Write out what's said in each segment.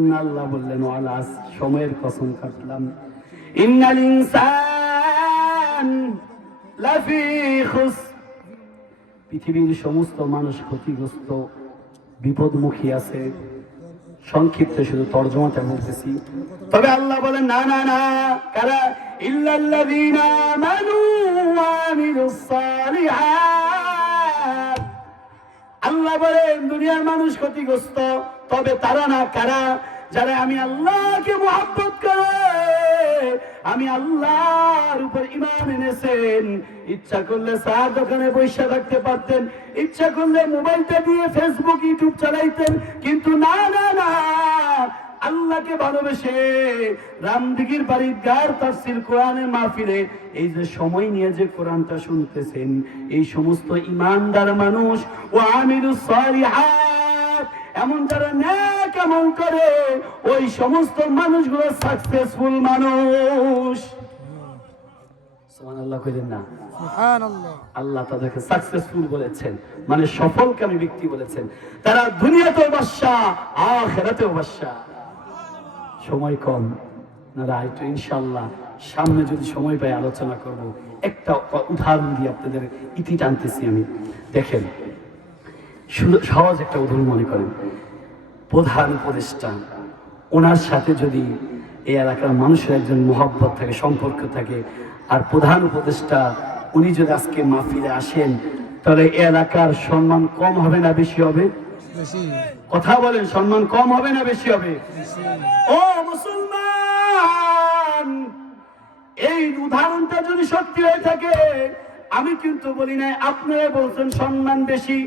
আল্লাহ বললেন ওয়ালাস, সময়ের কসম কাটলাম, ইন্নাল ইনসান লাফি খুস, পৃথিবীর সমস্ত মানুষ ক্ষতিগ্রস্ত, বিপদমুখী আছে। সংক্ষিপ্ত শুধু তর্জমাটা বলতেছি। তবে আল্লাহ বলেন না না না, কারা? ইল্লাল্লাযীনা আমানু ওয়া আমিলুস সালিহাত। আল্লাহ বলেন দুনিয়ার মানুষ ক্ষতিগ্রস্ত, তবে তারা না, কারা? যারা আমি আল্লাহকে মুহাব্বত করে, আমি আল্লাহর উপর ঈমান এনেছেন। ইচ্ছা করলে চা দোকানে বসে থাকতে পারতেন, ইচ্ছা করলে মোবাইলটা দিয়ে ফেসবুক ইউটিউব চালাইতেন, কিন্তু না না না, আল্লাহকে ভালোবেসে রামদিঘির বাড়ির গার তাফসীর কোরআনের মাহফিলে এই যে সময় নিয়ে যে কোরআনটা শুনতেছেন, এই সমস্ত ঈমানদার মানুষ ও আমিলুস সালিহাত, এমন যারা নেক আমল করে, ওই সমস্ত মানুষগুলো সাকসেসফুল মানুষ। সুবহানাল্লাহ কইলেন না? সুবহানাল্লাহ। আল্লাহ তাদেরকে সাকসেসফুল বলেছেন, মানে সফলকামী ব্যক্তি বলেছেন। তারা দুনিয়াতেও বাদশা, আখিরাতেও বাদশা। সময় কম না, একটু ইনশাআল্লাহ সামনে যদি সময় পাই আলোচনা করব। একটা উদাহরণ দিয়ে আপনাদের ইতি টানতেছি আমি। দেখেন, সহজ একটা উদাহরণ মনে করেন, প্রধান উপদেষ্টা, ওনার সাথে যদি এই এলাকার মানুষের একজন মহব্বত থাকে, সম্পর্ক থাকে, আর প্রধান উপদেষ্টা উনি যদি আজকে মাহফিলে আসেন, তাহলে এই এলাকার সম্মান কম হবে না বেশি হবে? কথা বলেন, সম্মান কম হবে না বেশি হবে? ও মুসলমান, এই উদাহরণটা যদি সত্যি হয়ে থাকে, আমি কিন্তু বলি না, আপনারা বলছেন সম্মান বেশি।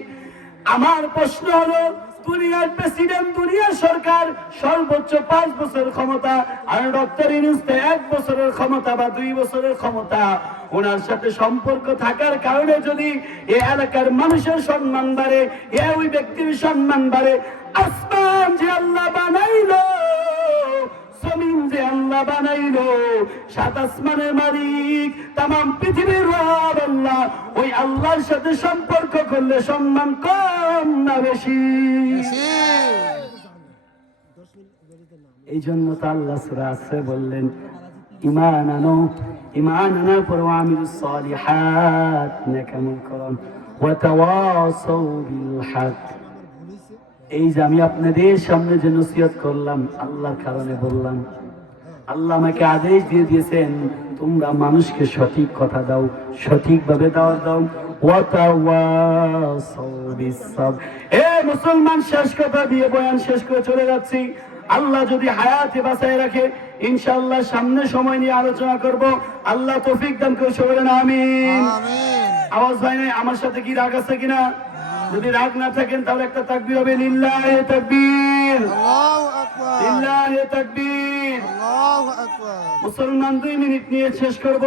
আমার প্রশ্ন হলো, দুনিয়ার প্রেসিডেন্ট, দুনিয়ার সরকার সর্বোচ্চ 5 বছর ক্ষমতা, আর ডক্টর ইউনূস 1 বছরের ক্ষমতা বা 2 বছরের ক্ষমতা। ওনার সাথে সম্পর্ক থাকার কারণে যদি এই এলাকার মানুষের সম্মান বাড়ে, ওই ব্যক্তির সম্মান বাড়ে, আসমান যে আল্লাহ বানাইলো, জমিন যে আল্লাহ বানাইলো, 7 আসমানের মালিক, তামাম পৃথিবীর রব আল্লাহ, ওই আল্লাহর সাথে সম্পর্ক করলে সম্মান কম না বেশি? এই জন্য তো আল্লাহ সূরা আসরে বললেন, ঈমান আনো, ঈমান আনার পর আমিলুস সালিহাত, নেক আমল করুন, ওয়া তাওয়াসাউ বিল হক। এই যে আমি আপনাদের সামনে যে নসিহত করলাম, আল্লাহর কারণে বললাম। আল্লাহ আমাকে আদেশ দিয়ে দিয়েছেন, তোমরা মানুষকে সঠিক কথা দাও, সঠিকভাবে দাওয়াত দাও। ওয়া তাওয়াসাউ বিস সাবর। মুসলমান, শেষ কথা দিয়ে বয়ান শেষ করে চলে যাচ্ছি। আল্লাহ যদি হায়াতে বাঁচায় রাখে, ইনশাআল্লাহ সামনে সময় নিয়ে আলোচনা করব। আল্লাহ তৌফিক দান করে বলেন আমিন। আওয়াজ হয় না? আমার সাথে কি রাগ আছে কিনা? যদি রাগ না থাকেন তাহলে একটা তাকবীর হবে, লিল্লাহি তাকবীর, আল্লাহু আকবার, লিল্লাহি তাকবীর, আল্লাহু আকবার। মুসলমান 2 মিনিট নিয়ে শেষ করব।